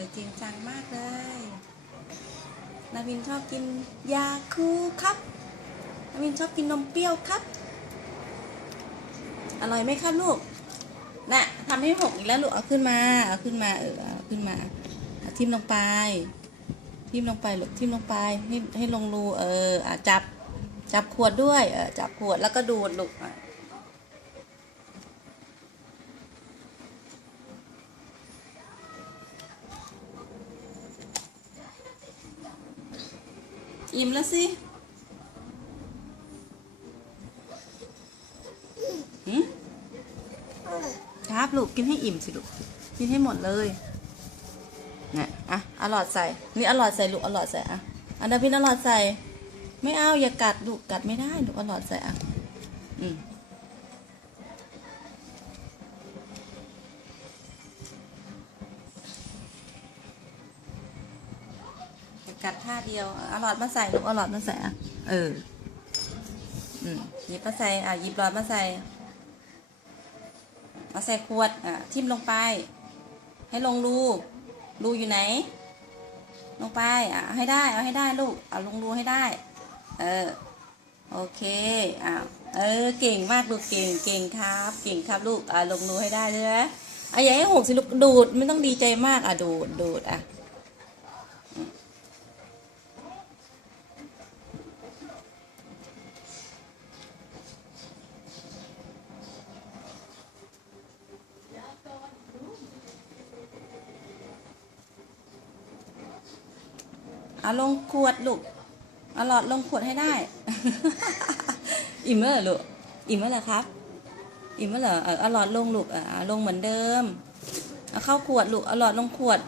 อจริงจังมากเลยนาวินชอบกินยาคูครับนาวินชอบกินนมเปรี้ยวครับ อร่อยไหมครับลูกน่ะทำให้หกอีกแล้วลูกเอาขึ้นมาเอาขึ้นมาเออเอาขึ้นมาทิ่มลงไป ทิ่มลงไปลูกทิ่มลงไปให้ให้ลงรูเออจับจับขวดด้วยเออจับขวดแล้วก็ดูดลูก อิ่มแล้วสิหืมครับลูกกินให้อิ่มสิลูกกินให้หมดเลยเนี่ยอะอร่อยใส่ นี่อร่อยใส่ลูกอร่อยใส่อะอันดาพินอร่อยใส่ ไม่เอาอย่ากัดลูกกัดไม่ได้ลูกอร่อยใส่อะ อืม กัดท่าเดียวเอาหลอดมาใส่ลูกเอาหลอดมาใส่อะเออหยิบมาใส่อะหยิบหลอดมาใส่มาใส่ขวดอะทิ่มลงไป ให้ลงรูรูอยู่ไหน ลงไปอะให้ได้เอาให้ได้ลูกเอาลงรูให้ได้ เออโอเคอ้าเออเก่งมากลูกเก่งเก่งครับ เก่งครับลูกอะลงรูให้ได้เลยนะอะอย่าให้หกสิลูกดูดไม่ต้องดีใจมากอะดูดดูดอะ เอาลงขวดลูกเอาหลอดลงขวดให้ได้ อิ่มแล้วเหรอลูก อิ่มแล้วเหรอครับ อิ่มแล้วเหรอเอเอาหลอดลงลูกอะเอาลงเหมือนเดิม เอาเข้าขวดลูก เอาหลอดลงขวด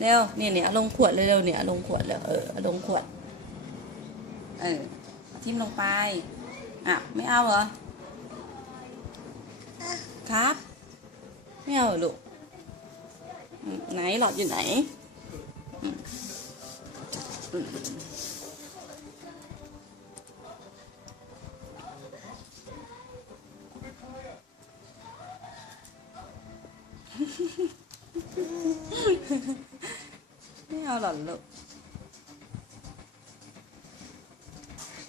เร็วเนี่ยเนี่ยเอาลงขวดเร็วเนี่ยเอาลงขวดเร็วเออเอาลงขวด เออ ทิ่มลงไป อะ ไม่เอาเหรอ ครับ ไม่เอาเหรอลูก ไหนหลอดอยู่ไหน ไม่เอาหรอกลูก